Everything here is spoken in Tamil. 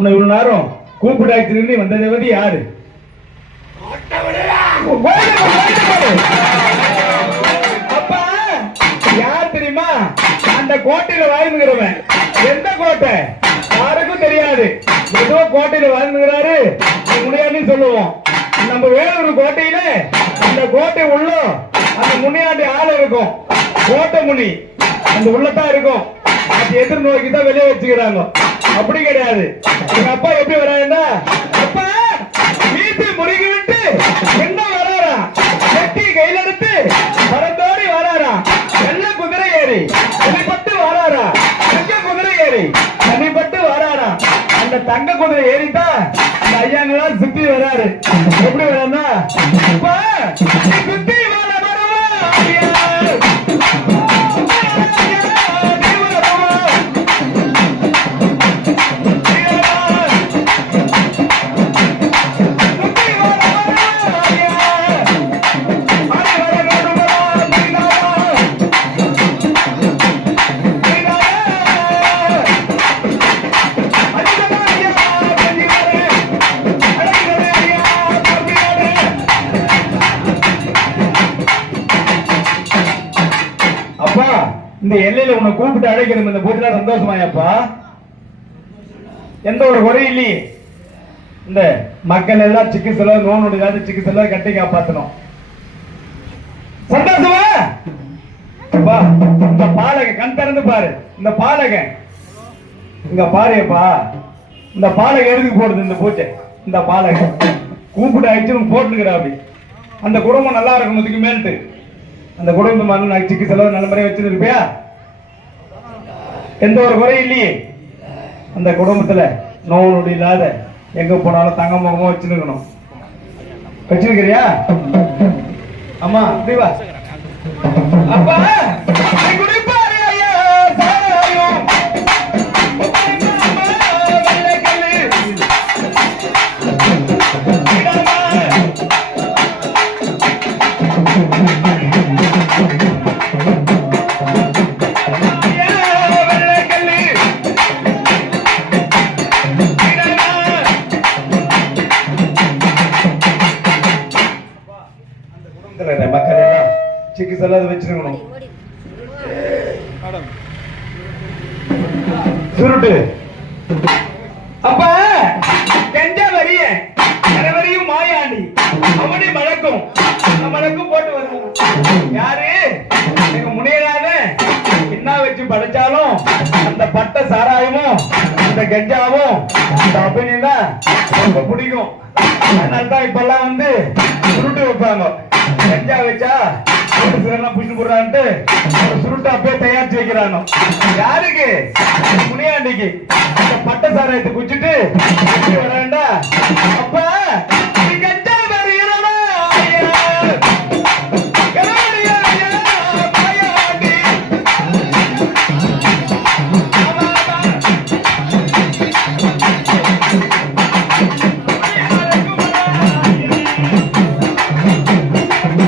உன்னை இவ்வளவு நேரம் கூப்பிடாச்சு வந்த தேவதி யாரு? அப்பா யார் தெரியுமா? அந்த கோட்டையில வாழ்ந்துகிறவன். எந்த கோட்டை யாருக்கும் தெரியாது. ஏதோ கோட்டையில வாழ்ந்துகிறாரு முனியாண்டி சொல்லுவோம். நம்ம வேலூர் கோட்டையில அந்த கோட்டை உள்ள அந்த முனியாண்டி ஆள் இருக்கும். கோட்டை முனி அந்த உள்ளதான் இருக்கும். அது எதிர் நோக்கி தான் வெளியே வச்சுக்கிறாங்க. அப்படி கிடையாது. எங்க அப்பா எப்படி வராருன்னா, அப்பா வீட்டு முருகி விட்டு என்ன வராரா, வெட்டி கையில எடுத்து பரந்தோடி வராரா, வெள்ள குதிரை ஏறி தனிப்பட்டு வராரா, தங்க குதிரை ஏறி தனிப்பட்டு வராரா. அந்த தங்க குதிரை ஏறித்தான் அந்த ஐயாங்களாம் சுத்தி வராரு. எப்படி வராருன்னா, அப்பா சுத்தி வர இந்த எல்லையில உன்னை கூப்பிட்டு அழைக்கிறோம். இந்த பூஜை சந்தோஷமாயாப்பா? எந்த ஒரு குறை இல்லையே. இந்த மக்கள் எல்லாம் சிக்கிச்சல நோனுடைய சிக்கிச்சல கட்டி காப்பாற்றணும். சந்தோஷமா? இந்த பாலகன் கண் திறந்து பாரு. இந்த பாலகன் இங்க பாருப்பா. இந்த பாலகன் எதுக்கு போடுது இந்த பூஜை? இந்த பாலகன் கூப்பிட்டு அழைச்சு போட்டுக்கிற அப்படி அந்த குடும்பம் நல்லா இருக்கணும். இதுக்கு மேல்ட்டு அந்த குடும்பம் சிக்கி செலவு நல்ல முறையா வச்சிருப்பியா? எந்த ஒரு குறை இல்லையே. அந்த குடும்பத்துல நோவு நொடி இல்லாத எங்க போனாலும் தங்க முகமும் வச்சிருக்கணும். வச்சிருக்கிறியா? அம்மா தீவா அப்பா மக்கள் எல்லாம் சிக்கி செல்லாத வச்சிருக்கணும். சுருட்டு அப்ப கெஞ்சா வரிய அனைவரையும் மாயாண்டி அவனை மழக்கும் மழக்கும் போட்டு வருவாங்க. யாரு? எங்க முனியனான என்ன வச்சு படைச்சாலும் அந்த பட்ட சாராயமும் அந்த கெஞ்சாவும் அந்த அபிநயம் தான் ரொம்ப பிடிக்கும். அதனால்தான் இப்பெல்லாம் வந்து சுருட்டு வைப்பாங்க. கெஞ்சா வச்சா புடிச்சு போடுறான்ட்டு சுருட்டு அப்பே தயாரிச்சு வைக்கிறாங்க. யாருக்கு? முனியாண்டிக்கு. பட்ட சாராயத்தை குடிச்சிட்டு வராண்டா